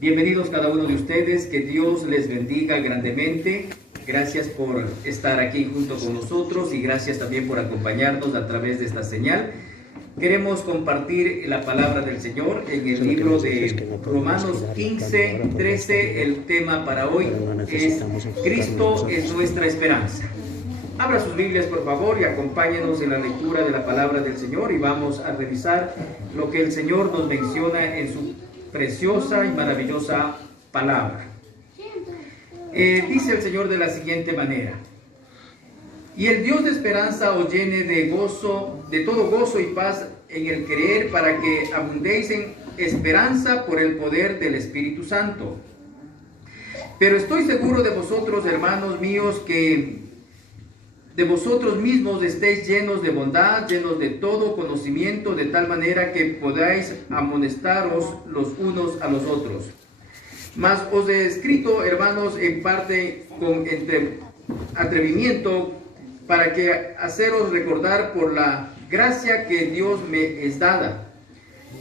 Bienvenidos cada uno de ustedes, que Dios les bendiga grandemente. Gracias por estar aquí junto con nosotros y gracias también por acompañarnos a través de esta señal. Queremos compartir la palabra del Señor en el libro de Romanos 15, 13. El tema para hoy es Cristo es nuestra esperanza. Abra sus Biblias, por favor, y acompáñenos en la lectura de la palabra del Señor y vamos a revisar lo que el Señor nos menciona en su preciosa y maravillosa palabra. Dice el Señor de la siguiente manera: y el Dios de esperanza os llene de gozo, de todo gozo y paz en el creer, para que abundéis en esperanza por el poder del Espíritu Santo. Pero estoy seguro de vosotros, hermanos míos, que de vosotros mismos estéis llenos de bondad, llenos de todo conocimiento, de tal manera que podáis amonestaros los unos a los otros. Mas os he escrito, hermanos, en parte con atrevimiento, para que haceros recordar por la gracia que Dios me es dada,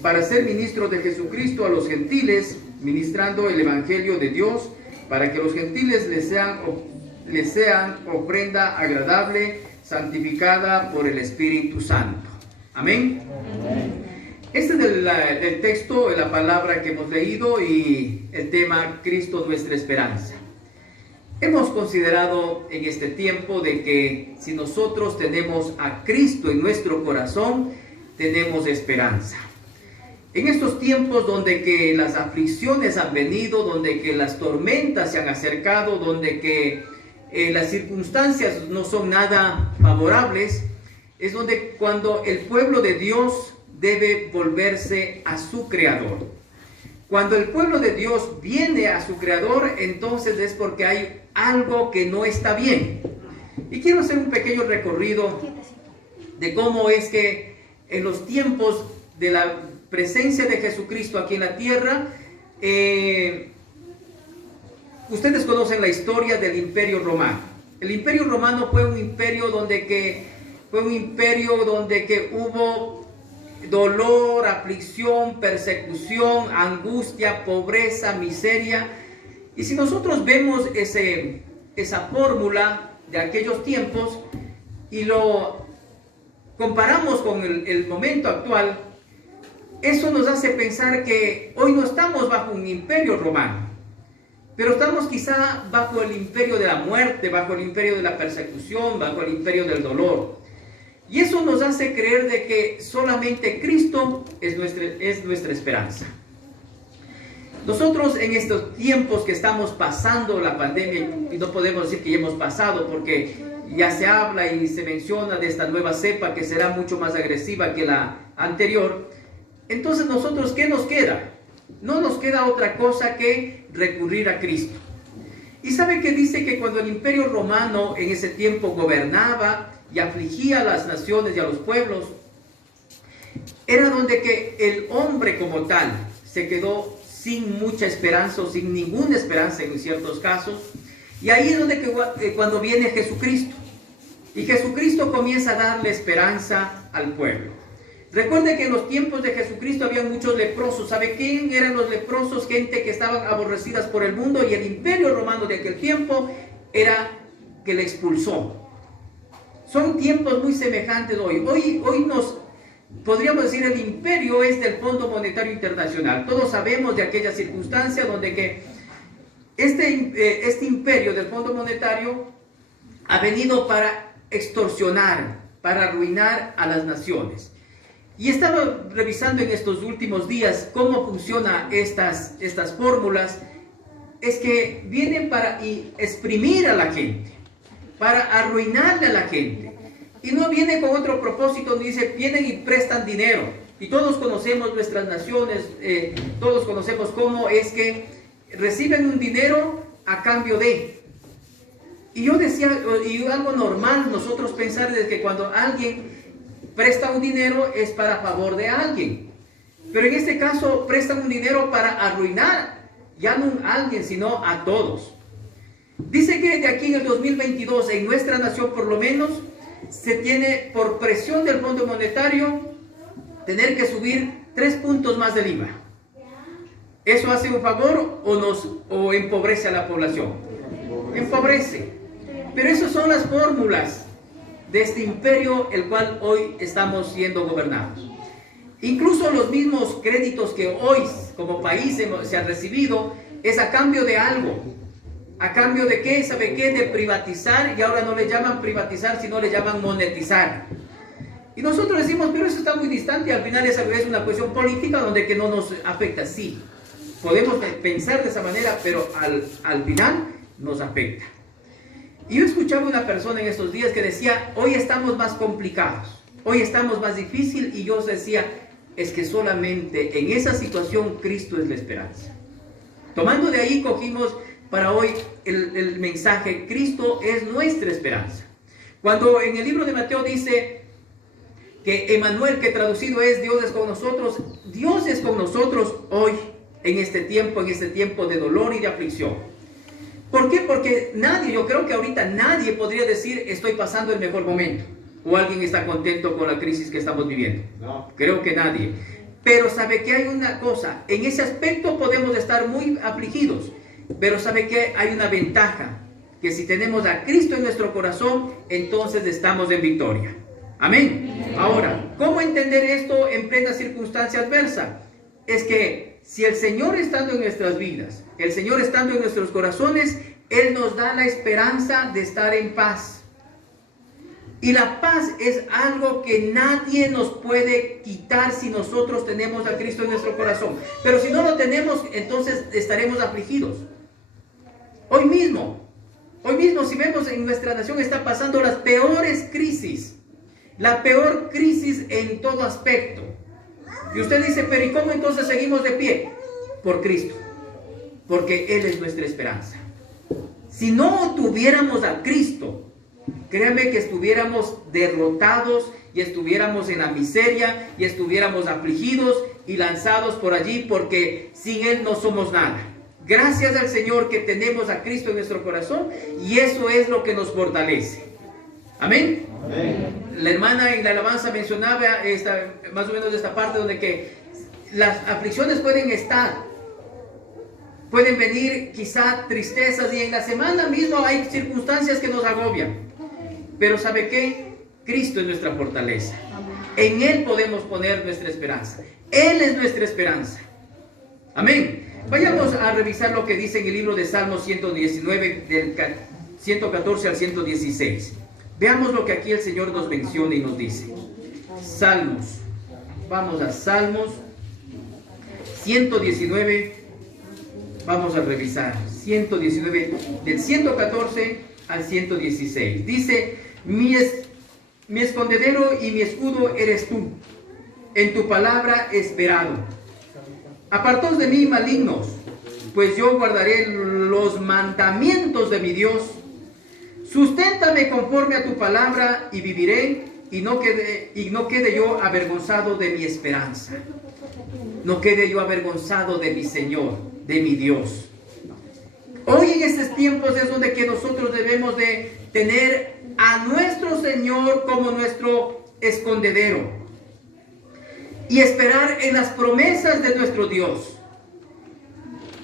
para ser ministro de Jesucristo a los gentiles, ministrando el Evangelio de Dios, para que los gentiles les sean ofrenda agradable, santificada por el Espíritu Santo. Amén. Este es el texto, la palabra que hemos leído y el tema Cristo nuestra esperanza. Hemos considerado en este tiempo de que si nosotros tenemos a Cristo en nuestro corazón, tenemos esperanza. En estos tiempos donde que las aflicciones han venido, donde que las tormentas se han acercado, donde que las circunstancias no son nada favorables, es donde cuando el pueblo de Dios debe volverse a su Creador. Cuando el pueblo de Dios viene a su Creador, entonces es porque hay algo que no está bien. Y quiero hacer un pequeño recorrido de cómo es que en los tiempos de la presencia de Jesucristo aquí en la tierra, ustedes conocen la historia del Imperio Romano. El Imperio Romano fue un imperio donde hubo dolor, aflicción, persecución, angustia, pobreza, miseria. Y si nosotros vemos esa fórmula de aquellos tiempos y lo comparamos con el momento actual, eso nos hace pensar que hoy no estamos bajo un imperio romano, pero estamos quizá bajo el imperio de la muerte, bajo el imperio de la persecución, bajo el imperio del dolor. Y eso nos hace creer de que solamente Cristo es nuestra esperanza. Nosotros en estos tiempos que estamos pasando la pandemia, y no podemos decir que ya hemos pasado porque ya se habla y se menciona de esta nueva cepa que será mucho más agresiva que la anterior, entonces nosotros, ¿qué nos queda? No nos queda otra cosa que recurrir a Cristo. ¿Y sabe qué dice? Que cuando el Imperio Romano en ese tiempo gobernaba y afligía a las naciones y a los pueblos, era donde que el hombre como tal se quedó sin mucha esperanza o sin ninguna esperanza en ciertos casos. Y ahí es donde cuando viene Jesucristo, y Jesucristo comienza a darle esperanza al pueblo. Recuerde que en los tiempos de Jesucristo había muchos leprosos. ¿Sabe quién eran los leprosos? Gente que estaban aborrecidas por el mundo, y el Imperio Romano de aquel tiempo era que le expulsó. Son tiempos muy semejantes hoy. Hoy nos podríamos decir el imperio es del Fondo Monetario Internacional. Todos sabemos de aquella circunstancia donde que este imperio del Fondo Monetario ha venido para extorsionar, para arruinar a las naciones. Y estaba revisando en estos últimos días cómo funcionan estas fórmulas. Es que vienen para exprimir a la gente, para arruinarle a la gente. Y no viene con otro propósito, ni dice, vienen y prestan dinero. Y todos conocemos nuestras naciones, todos conocemos cómo es que reciben un dinero a cambio de. Y yo decía, y algo normal nosotros pensar es que cuando alguien presta un dinero es para favor de alguien. Pero en este caso prestan un dinero para arruinar, ya no a alguien, sino a todos. Dice que de aquí en el 2022, en nuestra nación por lo menos, se tiene por presión del Fondo Monetario tener que subir 3 puntos más del IVA. ¿Eso hace un favor o empobrece a la población? Empobrece. Pero esas son las fórmulas de este imperio el cual hoy estamos siendo gobernados. Incluso los mismos créditos que hoy como país se han recibido es a cambio de algo. ¿A cambio de qué? ¿Sabe qué? De privatizar, y ahora no le llaman privatizar, sino le llaman monetizar. Y nosotros decimos, pero eso está muy distante, y al final esa es una cuestión política donde que no nos afecta. Sí, podemos pensar de esa manera, pero al final nos afecta. Y yo escuchaba una persona en estos días que decía, hoy estamos más complicados, hoy estamos más difícil, y yo decía, es que solamente en esa situación Cristo es la esperanza. Tomando de ahí cogimos para hoy el mensaje, Cristo es nuestra esperanza. Cuando en el libro de Mateo dice que Emmanuel, que traducido es Dios es con nosotros, Dios es con nosotros hoy, en este tiempo de dolor y de aflicción. ¿Por qué? Porque nadie, yo creo que ahorita nadie podría decir estoy pasando el mejor momento, o alguien está contento con la crisis que estamos viviendo. No. Creo que nadie. Pero sabe que hay una cosa, en ese aspecto podemos estar muy afligidos, pero sabe que hay una ventaja, que si tenemos a Cristo en nuestro corazón, entonces estamos en victoria. Amén. Ahora, ¿cómo entender esto en plena circunstancia adversa? Es que si el Señor estando en nuestras vidas, el Señor estando en nuestros corazones, Él nos da la esperanza de estar en paz. Y la paz es algo que nadie nos puede quitar si nosotros tenemos a Cristo en nuestro corazón. Pero si no lo tenemos, entonces estaremos afligidos. Hoy mismo, si vemos en nuestra nación está pasando las peores crisis. La peor crisis en todo aspecto. Y usted dice, pero ¿y cómo entonces seguimos de pie? Por Cristo. Porque Él es nuestra esperanza. Si no tuviéramos a Cristo, créanme que estuviéramos derrotados y estuviéramos en la miseria y estuviéramos afligidos y lanzados por allí, porque sin Él no somos nada. Gracias al Señor que tenemos a Cristo en nuestro corazón, y eso es lo que nos fortalece. Amén. Amén. La hermana en la alabanza mencionaba más o menos esta parte donde que las aflicciones pueden estar, pueden venir quizá tristezas, y en la semana mismo hay circunstancias que nos agobian. Pero ¿sabe qué? Cristo es nuestra fortaleza. En Él podemos poner nuestra esperanza. Él es nuestra esperanza. Amén. Vayamos a revisar lo que dice en el libro de Salmos 119, del 114 al 116. Veamos lo que aquí el Señor nos menciona y nos dice. Salmos. Vamos a Salmos 119. Vamos a revisar. 119, del 114 al 116. Dice, mi escondedero y mi escudo eres tú. En tu palabra he esperado. Apartaos de mí, malignos, pues yo guardaré los mandamientos de mi Dios. Susténtame conforme a tu palabra y viviré, y no quede yo avergonzado de mi esperanza. No quede yo avergonzado de mi Señor, de mi Dios. Hoy en estos tiempos es donde que nosotros debemos de tener a nuestro Señor como nuestro escondedero y esperar en las promesas de nuestro Dios.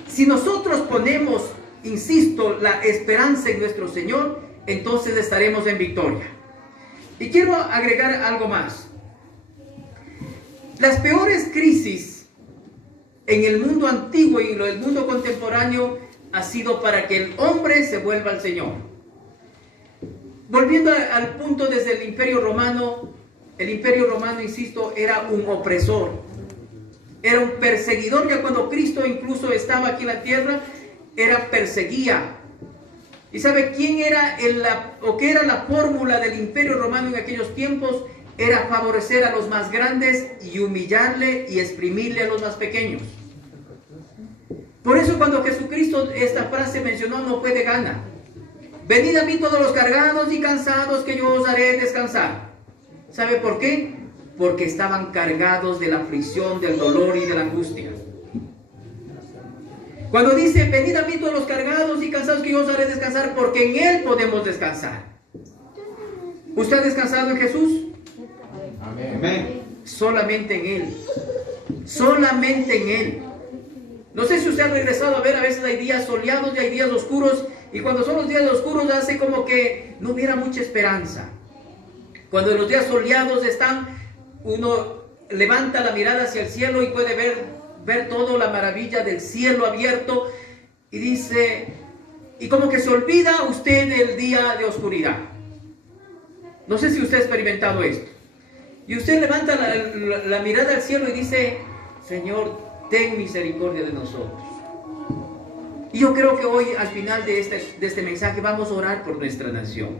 Si nosotros ponemos, insisto, la esperanza en nuestro Señor, entonces estaremos en victoria. Y quiero agregar algo más. Las peores crisis en el mundo antiguo y en el mundo contemporáneo ha sido para que el hombre se vuelva al Señor. Volviendo al punto desde el Imperio Romano, insisto, era un opresor, era un perseguidor. Ya cuando Cristo incluso estaba aquí en la tierra, perseguía. ¿Y sabe quién era qué era la fórmula del Imperio Romano en aquellos tiempos? Era favorecer a los más grandes y humillarle y exprimirle a los más pequeños. Por eso cuando Jesucristo esta frase mencionó, no fue de gana. Venid a mí todos los cargados y cansados, que yo os haré descansar. ¿Sabe por qué? Porque estaban cargados de la aflicción, del dolor y de la angustia. Cuando dice, venid a mí todos los cargados y cansados, que yo os haré descansar, porque en Él podemos descansar. ¿Usted ha descansado en Jesús? Amén. Solamente en Él. Solamente en Él. No sé si usted ha regresado a ver, a veces hay días soleados y hay días oscuros, y cuando son los días oscuros hace como que no hubiera mucha esperanza. Cuando en los días soleados están, uno levanta la mirada hacia el cielo y puede ver toda la maravilla del cielo abierto, y dice, y como que se olvida usted del día de oscuridad. No sé si usted ha experimentado esto. Y usted levanta la mirada al cielo y dice, Señor, ten misericordia de nosotros. Y yo creo que hoy, al final de este mensaje, vamos a orar por nuestra nación.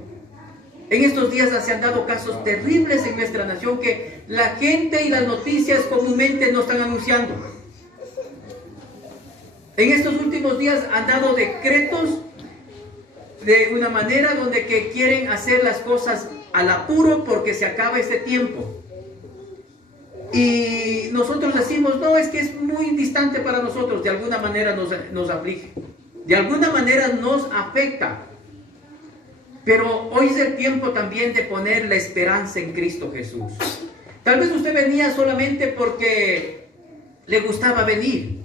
En estos días se han dado casos terribles en nuestra nación que la gente y las noticias comúnmente no están anunciando. En estos últimos días han dado decretos de una manera donde que quieren hacer las cosas al apuro porque se acaba este tiempo. Y nosotros decimos, no, es que es muy distante para nosotros. De alguna manera nos aflige, de alguna manera nos afecta. Pero hoy es el tiempo también de poner la esperanza en Cristo Jesús. Tal vez usted venía solamente porque le gustaba venir.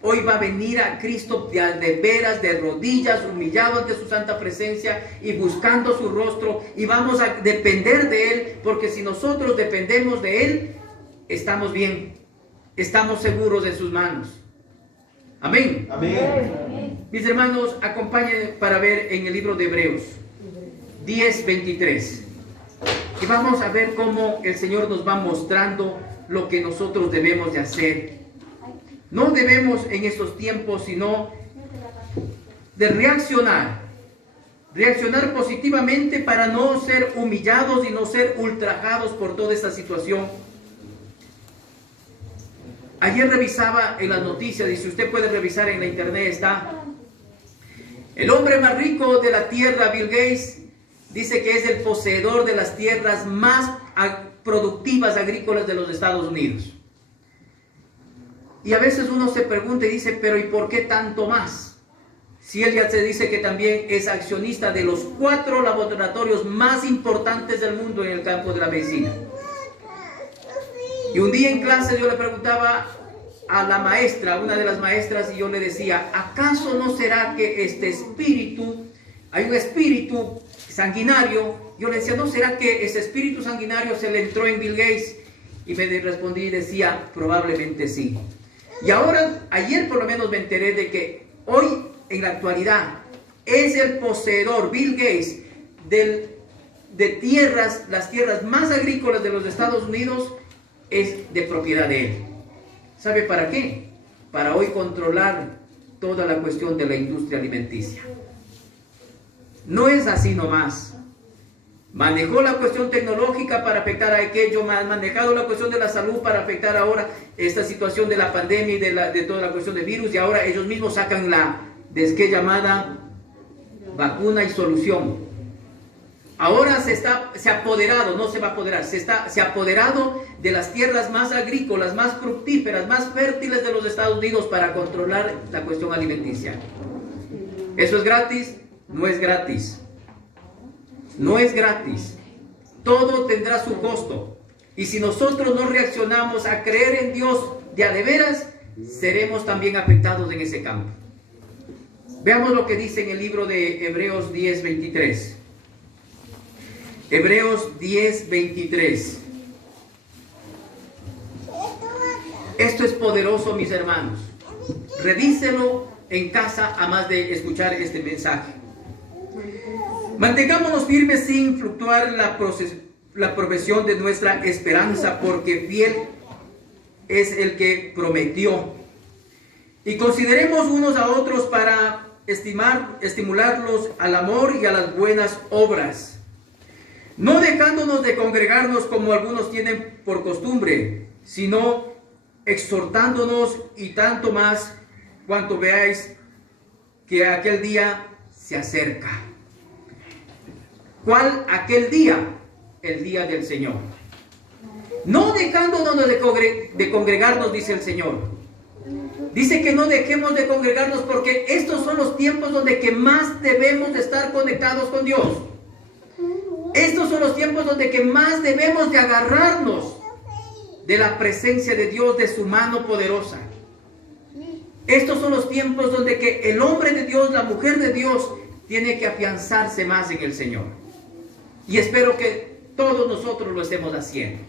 Hoy va a venir a Cristo de veras, de rodillas, humillado ante su santa presencia y buscando su rostro. Y vamos a depender de Él, porque si nosotros dependemos de Él, estamos bien, estamos seguros de sus manos. Amén. Amén. Mis hermanos, acompáñenme para ver en el libro de Hebreos 10:23. Y vamos a ver cómo el Señor nos va mostrando lo que nosotros debemos de hacer. No debemos en estos tiempos, sino de reaccionar positivamente para no ser humillados y no ser ultrajados por toda esta situación. Ayer revisaba en las noticias, y si usted puede revisar en la internet, está el hombre más rico de la tierra, Bill Gates, dice que es el poseedor de las tierras más productivas agrícolas de los Estados Unidos. Y a veces uno se pregunta y dice, pero ¿y por qué tanto más? Si él ya se dice que también es accionista de los 4 laboratorios más importantes del mundo en el campo de la medicina. Y un día en clase yo le preguntaba a la maestra, una de las maestras, y yo le decía, ¿acaso no será que este espíritu, hay un espíritu sanguinario? Yo le decía, ¿no será que ese espíritu sanguinario se le entró en Bill Gates? Y me respondí y decía, probablemente sí. Y ahora, ayer por lo menos me enteré de que hoy, en la actualidad, es el poseedor, Bill Gates, de tierras, las tierras más agrícolas de los Estados Unidos, es de propiedad de él. ¿Sabe para qué? Para hoy controlar toda la cuestión de la industria alimenticia. No es así nomás. Manejó la cuestión tecnológica para afectar a aquello, manejado la cuestión de la salud para afectar ahora esta situación de la pandemia y de toda la cuestión del virus, y ahora ellos mismos sacan la llamada vacuna y solución. Ahora se ha apoderado, no se va a apoderar, se ha apoderado de las tierras más agrícolas, más fructíferas, más fértiles de los Estados Unidos para controlar la cuestión alimenticia. ¿Eso es gratis? No es gratis. No es gratis. Todo tendrá su costo. Y si nosotros no reaccionamos a creer en Dios de a de veras, seremos también afectados en ese campo. Veamos lo que dice en el libro de Hebreos 10:23. Hebreos 10:23. Esto es poderoso, mis hermanos. Revíselo en casa a más de escuchar este mensaje. Mantengámonos firmes sin fluctuar la profesión de nuestra esperanza, porque fiel es el que prometió. Y consideremos unos a otros para estimularlos al amor y a las buenas obras, no dejándonos de congregarnos como algunos tienen por costumbre, sino exhortándonos, y tanto más cuanto veáis que aquel día se acerca. ¿Cuál aquel día? El día del Señor. No dejándonos de congregarnos, dice el Señor. Dice que no dejemos de congregarnos, porque estos son los tiempos donde que más debemos de estar conectados con Dios. Estos son los tiempos donde que más debemos de agarrarnos de la presencia de Dios, de su mano poderosa. Estos estos tiempos donde que el hombre de Dios, la mujer de Dios, tiene que afianzarse más en el Señor. Y espero que todos nosotros lo estemos haciendo.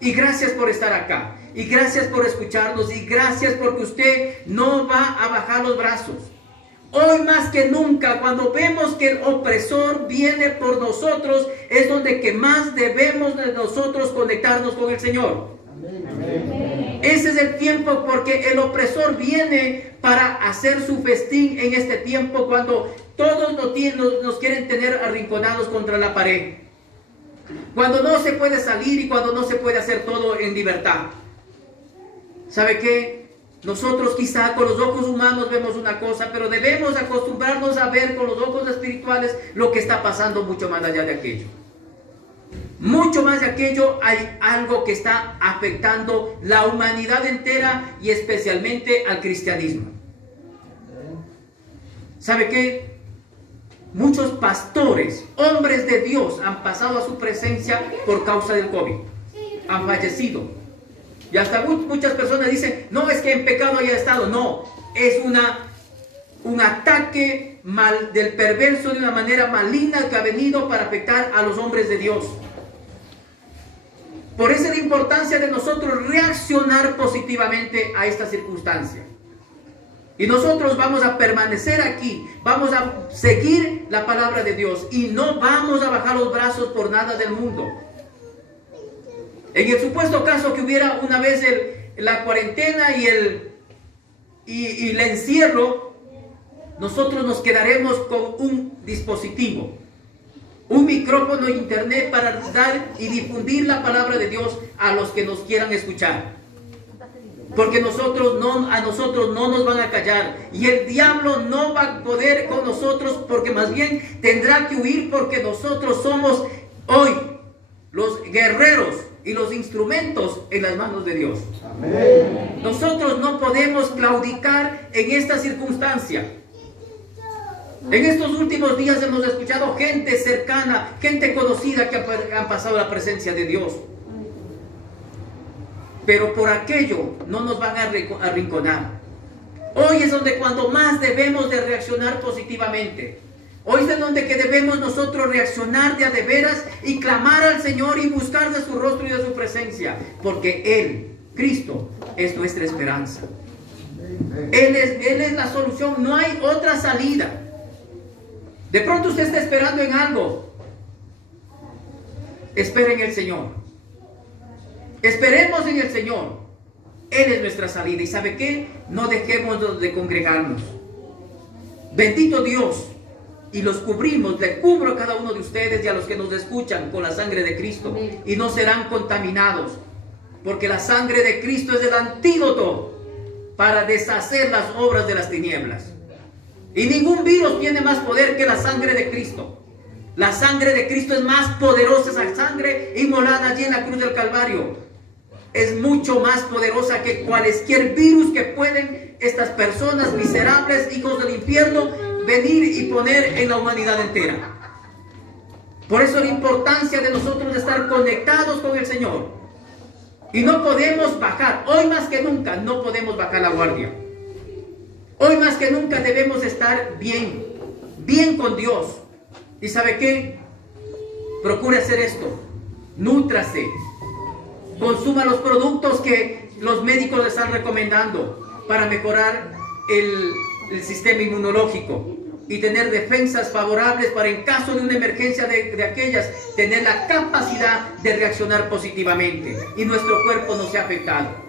Y gracias por estar acá. Y gracias por escucharnos. Y gracias porque usted no va a bajar los brazos. Hoy más que nunca, cuando vemos que el opresor viene por nosotros, es donde que más debemos de nosotros conectarnos con el Señor. Amén. Ese es el tiempo, porque el opresor viene para hacer su festín en este tiempo, cuando todos nos quieren tener arrinconados contra la pared. Cuando no se puede salir y cuando no se puede hacer todo en libertad. ¿Sabe qué? Nosotros quizá con los ojos humanos vemos una cosa, pero debemos acostumbrarnos a ver con los ojos espirituales lo que está pasando mucho más allá de aquello. Mucho más de aquello, hay algo que está afectando la humanidad entera y especialmente al cristianismo. ¿Sabe qué? Muchos pastores, hombres de Dios, han pasado a su presencia por causa del COVID. Han fallecido. Y hasta muchas personas dicen, no es que en pecado haya estado. No, es un ataque del perverso de una manera maligna que ha venido para afectar a los hombres de Dios. Por eso la importancia de nosotros reaccionar positivamente a esta circunstancia. Y nosotros vamos a permanecer aquí, vamos a seguir la palabra de Dios y no vamos a bajar los brazos por nada del mundo. En el supuesto caso que hubiera una vez la cuarentena y el encierro, nosotros nos quedaremos con un dispositivo, un micrófono, internet, para dar y difundir la palabra de Dios a los que nos quieran escuchar. Porque a nosotros no nos van a callar. Y el diablo no va a poder con nosotros, porque más bien tendrá que huir, porque nosotros somos hoy los guerreros y los instrumentos en las manos de Dios. Amén. Nosotros no podemos claudicar en esta circunstancia. En estos últimos días hemos escuchado gente cercana, gente conocida que han pasado la presencia de Dios. Pero por aquello no nos van a arrinconar. Hoy es donde cuando más debemos de reaccionar positivamente. Hoy es donde que debemos nosotros reaccionar de a de veras y clamar al Señor y buscar de su rostro y de su presencia. Porque Él, Cristo, es nuestra esperanza. Él es la solución, no hay otra salida. De pronto usted está esperando en algo. Espere en el Señor. Esperemos en el Señor. Él es nuestra salida. ¿Y sabe qué? No dejemos de congregarnos. Bendito Dios. Y los cubrimos, le cubro a cada uno de ustedes y a los que nos escuchan con la sangre de Cristo. Y no serán contaminados. Porque la sangre de Cristo es el antídoto para deshacer las obras de las tinieblas. Y ningún virus tiene más poder que la sangre de Cristo. La sangre de Cristo es más poderosa, esa sangre inmolada allí en la cruz del Calvario. Es mucho más poderosa que cualquier virus que pueden estas personas miserables, hijos del infierno, venir y poner en la humanidad entera. Por eso la importancia de nosotros estar conectados con el Señor. Y no podemos bajar, hoy más que nunca, no podemos bajar la guardia. Hoy más que nunca debemos estar bien con Dios. ¿Y sabe qué? Procure hacer esto. Nútrase. Consuma los productos que los médicos le están recomendando para mejorar el sistema inmunológico y tener defensas favorables para, en caso de una emergencia de aquellas, tener la capacidad de reaccionar positivamente y nuestro cuerpo no sea afectado.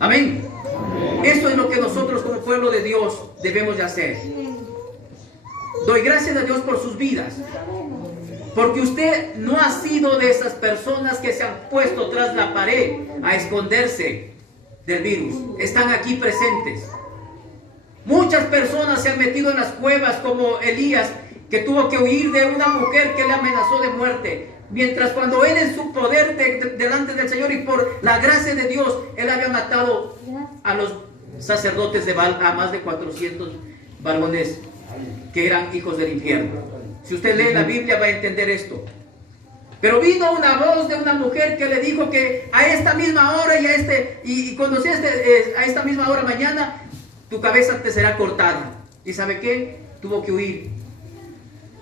Amén. Eso es lo que nosotros como pueblo de Dios debemos de hacer. Doy gracias a Dios por sus vidas. Porque usted no ha sido de esas personas que se han puesto tras la pared a esconderse del virus. Están aquí presentes. Muchas personas se han metido en las cuevas, como Elías, que tuvo que huir de una mujer que le amenazó de muerte. Mientras cuando él en su poder delante del Señor y por la gracia de Dios, él había matado a los sacerdotes de Baal, a más de 400 varones que eran hijos del infierno. Si usted lee la Biblia va a entender esto. Pero vino una voz de una mujer que le dijo que a esta misma hora y cuando sea a esta misma hora mañana tu cabeza te será cortada. ¿Y sabe qué? Tuvo que huir.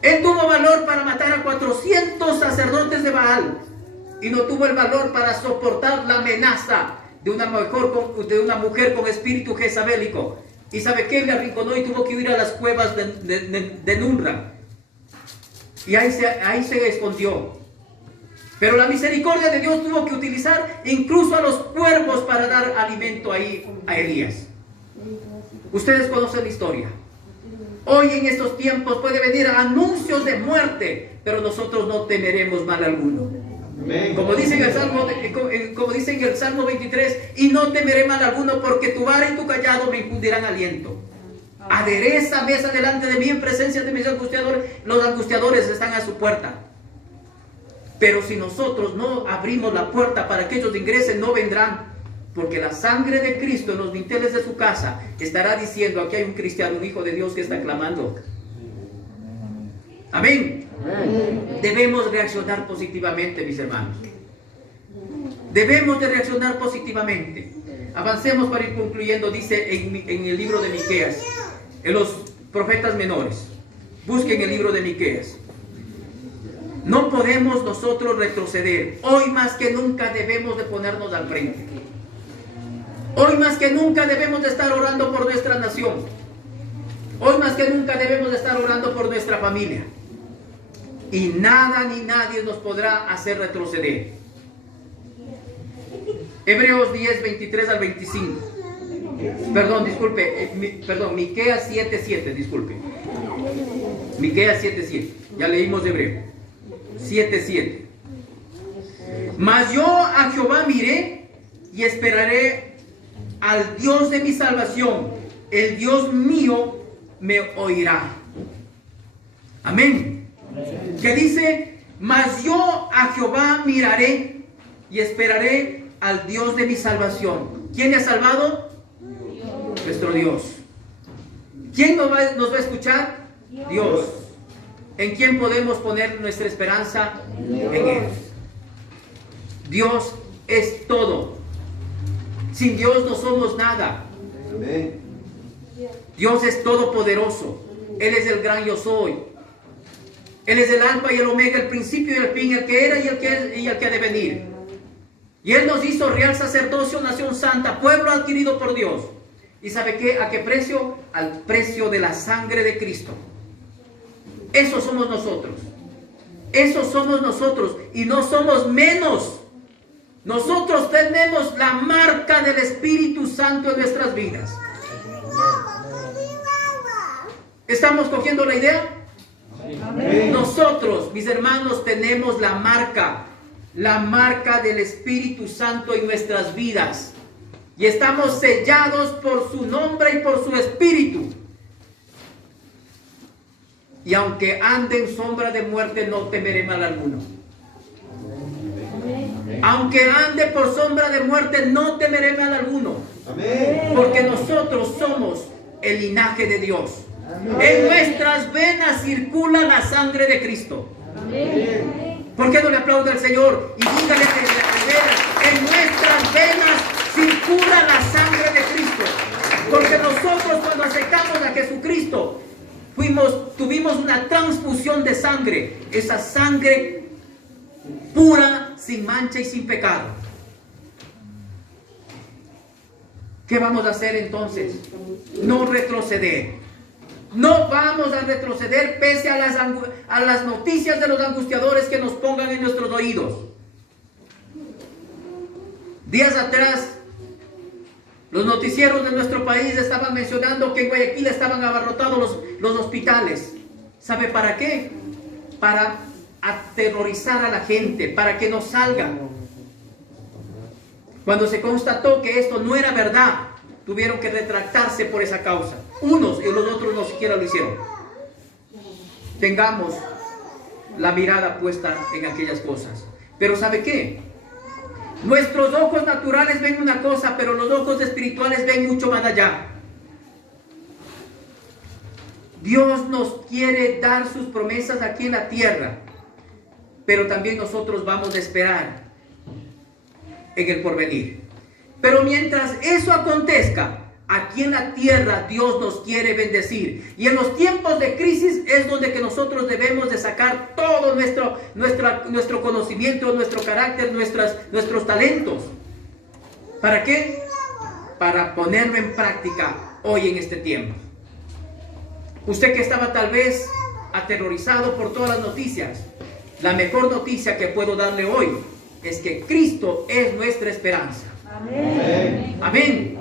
Él tuvo valor para matar a 400 sacerdotes de Baal y no tuvo el valor para soportar la amenaza de una mujer con espíritu jezabélico. ¿Y sabe qué? Le arrinconó y tuvo que huir a las cuevas de Nunra. Y ahí se escondió. Pero la misericordia de Dios tuvo que utilizar incluso a los cuervos para dar alimento ahí a Elías. Ustedes conocen la historia. Hoy en estos tiempos puede venir anuncios de muerte, pero nosotros no temeremos mal alguno. Como dice en el Salmo 23, y no temeré mal alguno, porque tu vara y tu callado me infundirán aliento. Adereza mesa delante de mí en presencia de mis angustiadores. Los angustiadores están a su puerta. Pero si nosotros no abrimos la puerta para que ellos ingresen, no vendrán. Porque la sangre de Cristo en los dinteles de su casa estará diciendo: aquí hay un cristiano, un hijo de Dios que está clamando. Amén. Debemos reaccionar positivamente, mis hermanos. Debemos de reaccionar positivamente. Avancemos para ir concluyendo. Dice en el libro de Miqueas, en los profetas menores. Busquen el libro de Miqueas. No podemos nosotros retroceder. Hoy más que nunca debemos de ponernos al frente. Hoy más que nunca debemos de estar orando por nuestra nación. Hoy más que nunca debemos de estar orando por nuestra familia. Y nada ni nadie nos podrá hacer retroceder. Hebreos 10, 23 al 25. Perdón, disculpe. Miqueas 7, 7, disculpe. Miqueas 7, 7. Ya leímos de Hebreo. 7, 7. Mas yo a Jehová miré y esperaré al Dios de mi salvación. El Dios mío me oirá. Amén. Que dice: mas yo a Jehová miraré y esperaré al Dios de mi salvación. ¿Quién le ha salvado? Dios. Nuestro Dios. ¿Quién nos va a escuchar? Dios. ¿En quién podemos poner nuestra esperanza? En Él. Dios es todo. Sin Dios no somos nada. Amén. Dios es todopoderoso. Él es el gran yo soy. Él es el alfa y el omega, el principio y el fin, el que era y el que ha de venir. Y Él nos hizo real sacerdocio, nación santa, pueblo adquirido por Dios. ¿Y sabe qué? ¿A qué precio? Al precio de la sangre de Cristo. Eso somos nosotros. Eso somos nosotros. Y no somos menos. Nosotros tenemos la marca del Espíritu Santo en nuestras vidas. ¿Estamos cogiendo la idea? Amén. Nosotros, mis hermanos, tenemos la marca del Espíritu Santo en nuestras vidas. Y estamos sellados por su nombre y por su Espíritu. Y aunque ande en sombra de muerte, no temeré mal alguno. Aunque ande por sombra de muerte, no temeré mal alguno. Porque nosotros somos el linaje de Dios. En nuestras venas circula la sangre de Cristo. ¿Por qué no le aplaude al Señor? Y dígale que en nuestras venas circula la sangre de Cristo. Porque nosotros, cuando aceptamos a Jesucristo, tuvimos una transfusión de sangre. Esa sangre pura, sin mancha y sin pecado. ¿Qué vamos a hacer entonces? No retroceder. No vamos a retroceder pese a las noticias de los angustiadores que nos pongan en nuestros oídos. Días atrás, los noticieros de nuestro país estaban mencionando que en Guayaquil estaban abarrotados los hospitales. ¿Sabe para qué? Para aterrorizar a la gente, para que no salga. Cuando se constató que esto no era verdad, tuvieron que retractarse por esa causa. Unos y los otros no siquiera lo hicieron. Tengamos la mirada puesta en aquellas cosas. Pero ¿sabe qué? Nuestros ojos naturales ven una cosa, pero los ojos espirituales ven mucho más allá. Dios nos quiere dar sus promesas aquí en la tierra, pero también nosotros vamos a esperar en el porvenir. Pero mientras eso acontezca, aquí en la tierra Dios nos quiere bendecir. Y en los tiempos de crisis es donde que nosotros debemos de sacar todo nuestro conocimiento, nuestro carácter, nuestros talentos. ¿Para qué? Para ponerlo en práctica hoy en este tiempo. Usted que estaba tal vez aterrorizado por todas las noticias, la mejor noticia que puedo darle hoy es que Cristo es nuestra esperanza. Amén. Amén.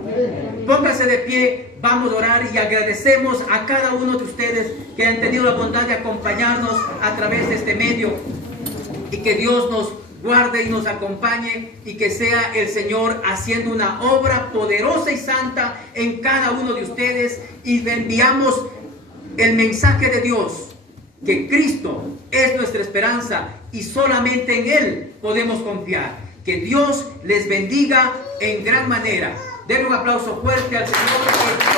Póngase de pie, vamos a orar y agradecemos a cada uno de ustedes que han tenido la bondad de acompañarnos a través de este medio, y que Dios nos guarde y nos acompañe, y que sea el Señor haciendo una obra poderosa y santa en cada uno de ustedes. Y le enviamos el mensaje de Dios, que Cristo es nuestra esperanza y solamente en Él podemos confiar. Que Dios les bendiga en gran manera. Denle un aplauso fuerte al Señor.